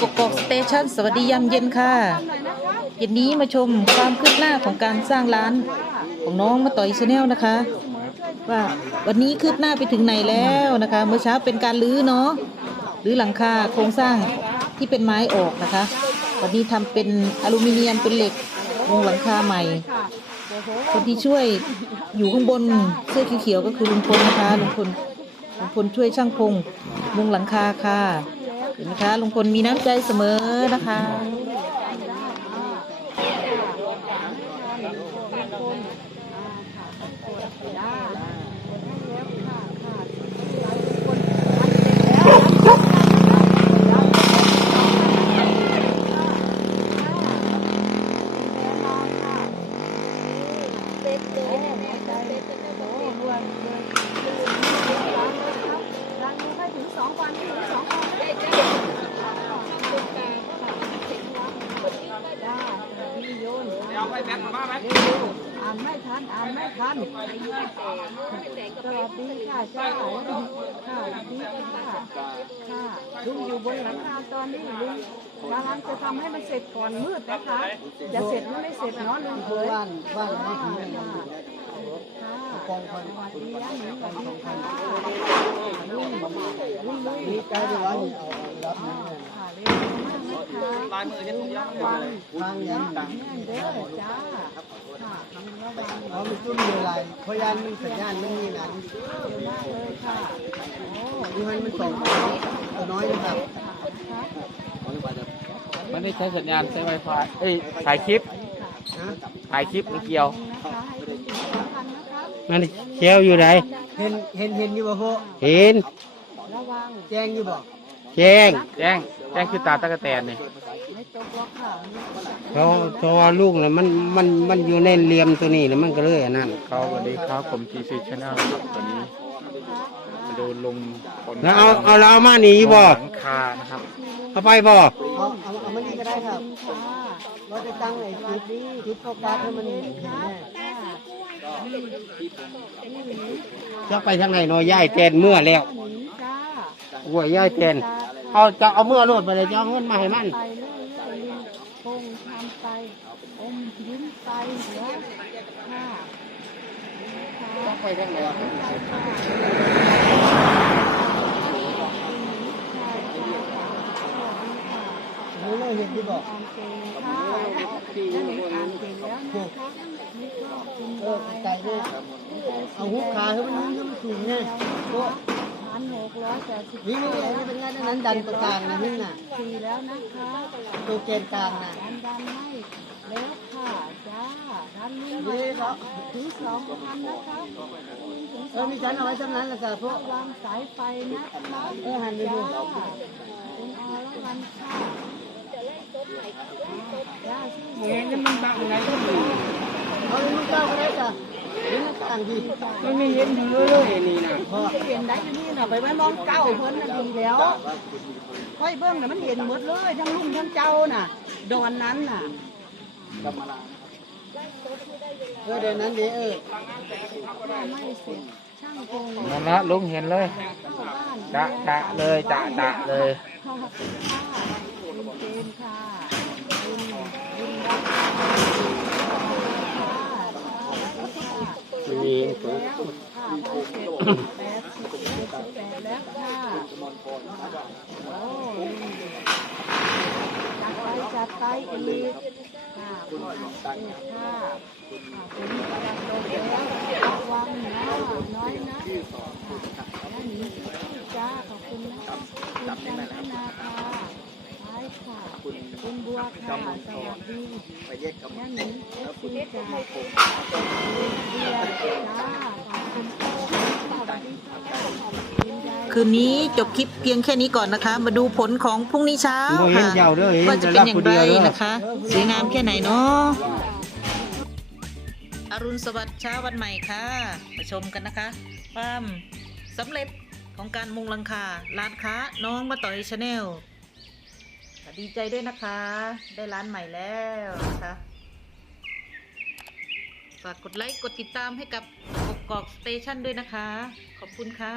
กกอกสเตชันสวัสดียามเย็นค่ะเย็นนี้มาชมความคืบหน้าของการสร้างร้านของน้องมาต่อยชาแนลนะคะ ว่าวันนี้คืบหน้าไปถึงไหนแล้วนะคะ เมื่อเช้าเป็นการรื้อเนาะรื้อหลังคาโครงสร้างที่เป็นไม้ออกนะคะ วันนี้ทำเป็นอลูมิเนียมเป็นเหล็กลงหลังคาใหม่ คนที่ช่วยอยู่ข้างบนเสื้อเขียวก็คือลุงพลนะคะลุงพลลุงพลช่วยช่างพงมุงหลังคาค่ะ เห็นไหมคะลุงพลมีน้ำใจเสมอนะคะสองวันที่านไม่ทันอ่านไม่ทันสวัสดีค่ะจ้าค่ะสวัสดีค่ะค่ะลุงอยู่บนหลังคาตอนนี้ลุงกำลังจะทำให้มันเสร็จก่อนมืดนะคะจะเสร็จหรือไม่เสร็จเนาะลุงเอ๋ยบ้านบ้านไม่ถึงค่ะค่ะกองพันสวัสดีนะหนูสวัสดีค่ะลุงลุงลุงมีใจด้วยว่าเอา รับนี้ค่ะเร็นะคะลุงระวังทางยังแน่นเด้อจ้าค่ะลุงระวังเขามีจุ่มมีอะไรพรานมีสัญญาณไม่มีนะเร็วมากเลยค่ะโอ้นี่มันมันส่งตัวน้อยนะครับไม่ได้ใช้สัญญาณใช้ไวไฟเอ้ยถ่ายคลิปถ่ายคลิปไม่เกี่ยวมันเชียวอยู่ไหนเห็นเห็นเห็นอยู่บ่พวกเห็นระวังแจ้งอยู่บ่แจ้งแจ้งแจ้งคือตาตะกะแตนนี่ ไม่ตกหัวข่าวนี่เพราะเพราะว่าลูกน่ะมันมันมันอยู่ในเหลี่ยมตัวนี้แล้วมันก็เลยอันนั้นครับสวัสดีครับผม GC Channel ครับตอนนี้มาดูลุงคนแล้วเอาเอาเราเอามาหนีบ่หลังคานะครับเอาไปบ่เอาเอาเอามันนี่ก็ได้ครับค่ะเราจะตั้งไอ้จุดจุดโฟกัสให้มันนี่แน่จะไปทางไหนเน้อยย่ายแตนเมื่อแล้วหนีจ้าโอ้ยย่ายแตนเอาจะเอาเมื่อโลดไปเลยจะเอาเงินมาให้มัน ไปเรื่อยๆลุงคงทำไป อมยิ้มไปเหลือค่ะค่ะต้องไปทางไหนนี่เราเห็นที่บ่อ่านเก่งค่ะแล้วหนูอ่านเก่งแล้วนะคะนี่ก็คุณเออใจด้วยเอาหุบขาให้มันให้มันสูงแน่พวกพันหกร้อยแปดสิบนี่นี่นี่เป็นงานนั้นดันตัวกลางนะนี่น่ะสี่แล้วนะคะตัวเกณฑ์กลางน่ะ ดันให้แล้วค่ะจ้าดันลุงเย้เนาะถึงสองพันนะคะเออมีฉันเอาไว้ทำนั้นแหละจ้ะพวกวางสายไฟนะคะเออหันไปจ้าดูคุณอรวรรณค่ะจ้าชื่อเห็นมันบังไหนก็มีเอาเลยลูกเจ้าก็ได้จ้ะนี่มันต่างดีมันไม่เห็นอยู่เลยนี่นะพ่อเห็นได้ที่นี่นะไปไว้มองเก้าเพิ่นนะดีแล้วค่อยเบิ่งน่ะมันเห็นหมดเลยทั้งลุงทั้งเจ้าน่ะ ดอนนั้นน่ะเออเดี๋ยวนั้นเดี๋ยวเออไม่เสร็จช่างคงนั่นละลุงเห็นเลยเข้าบ้านจะจะเลยจะจะเลยค่ะคุณเจนค่ะคุณคุณรักค่ะมีแล้วค่ะไม่เสร็จแปดสิบเจ็ดสิบแปดแล้วค่ะโอ้จัดไปจัดไป อีกค่ะคุณอักเสบค่ะค่ะคุณกำลังโดนแล้วระวังนะน้อยนะค่ะแล้วหนีจ้าขอบคุณนะคะคุณจันทนาค่ะไปค่ะคุณบัวค่ะสวัสดีแม่หนิงเอฟซีจ้าคุณเบียร์จ้าขอบคุณค่ะ คุณยายคืนนี้จบคลิปเพียงแค่นี้ก่อนนะคะ มาดูผลของพรุ่งนี้เช้าโมเห็นค่ะเจ้าเด้อเห็นว่าจะแต่เป็นรับอย่างผู้ไรเดียวเด้อนะคะสวยงามแค่ไหนเนาะอรุณสวัสดิ์เช้าวันใหม่ค่ะ มาชมกันนะคะ ความสำเร็จของการมุงหลังคาร้านค้าน้องมาต่อยชาแนลดีใจด้วยนะคะ ได้ร้านใหม่แล้วนะคะฝากกดไลค์ กดติดตามให้กับกกอกสเตชันด้วยนะคะ ขอบคุณค่ะ